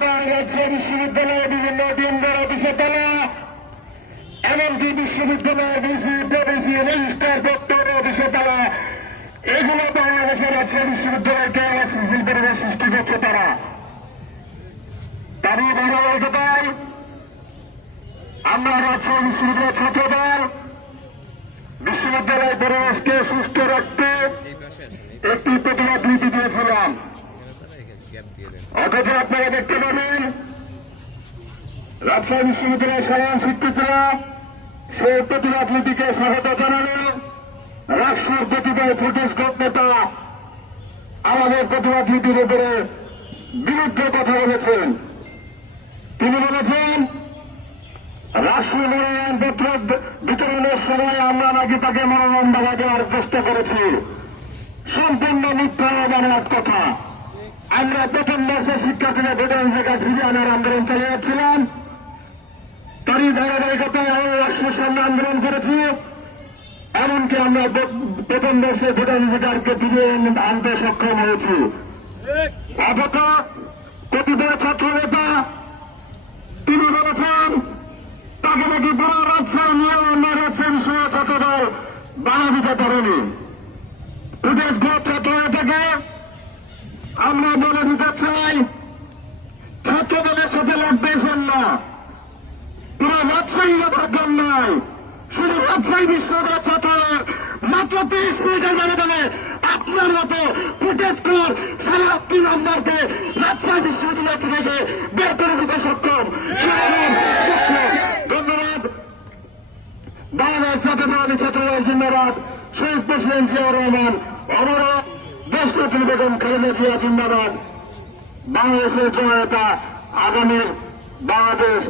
সরকার রাজশাহী বিশ্ববিদ্যালয়ে বিভিন্ন কেন্দ্রের অফিসে তালা। এমনকি বিশ্ববিদ্যালয়ের বিসি ডেবিসি রেজিস্ট্রার দপ্তর অফিসে তালা। এগুলো বাংলাদেশের রাজশাহী বিশ্ববিদ্যালয়কে অস্থিতিশীল পরিবেশ সৃষ্টি করছে তারা। তারই ধারাবাহিকতায় আমরা রাজশাহী বিশ্ববিদ্যালয়ের ছাত্রদল বিশ্ববিদ্যালয় পরিবেশকে সুস্থ রাখতে একটি অথচ আপনারা দেখতে পাবেন, রাজশাহী বিশ্ববিদ্যালয়ের সাধারণ শিক্ষিতরা সেই প্রতিবাদ নীতিকে স্বাগত জানালে। রাষ্ট্রের কতিপয় ফুটেজ নেতা আমাদের প্রতিবাদ নীতির উপরে বিরুদ্ধে কথা বলেছেন। তিনি বলেছেন রাষ্ট্রীয় মনোনয়ন পত্র বিতরণের সময় আমরা নাকি তাকে মনোনয়ন দেওয়া দেওয়ার চেষ্টা করেছি। সম্পূর্ণ মিথ্যা কথা। আমরা প্রথম বর্ষের শিক্ষার্থীরা ভোটার অধিকার ফিরিয়ে আনার আন্দোলন চালিয়ে যাচ্ছিলাম। তারই ধারাবাহিকতায় আমরা রাষ্ট্রের সামনে আন্দোলন করেছি। এমনকি আমরা প্রথম বর্ষে ভোটার অধিকারকে ফিরিয়ে আনতে সক্ষম হয়েছি। অথচ কতিপয় ছাত্র নেতা তিনি বলেছেন, তাকে নাকি পুরো রাজশাহী নিয়ে রাজশাহী সহ ছাত্রদল ফুটেজ গ্রুপ ছাত্র নেতাকে আমরা বলে দিতে চাই, ছাত্রদলের সাথে লাগতেছেন না পুরো রাজশাহী ভাগ্য নয় শুধু রাজশাহী বিশ্ববিদ্যালয়ের ছাত্ররা মাত্র তিরিশ মিনিটের ব্যবধানে আপনার মতো কর সাড়ে আটটি নম্বরকে রাজশাহী বিশ্ববিদ্যালয় থেকে বের করে দিতে সক্ষম। ধন্যবাদ। বাংলাদেশ জাতীয়তাবাদী ছাত্রদল জিন্দাবাদ শহীদ প্রেসিডেন্ট জিয়াউর রহমান অমরত দেশনেত্রী বেগম খালেদা জিয়া জিন্দাবাদ। বাংলাদেশের জনতা আগামীর বাংলাদেশ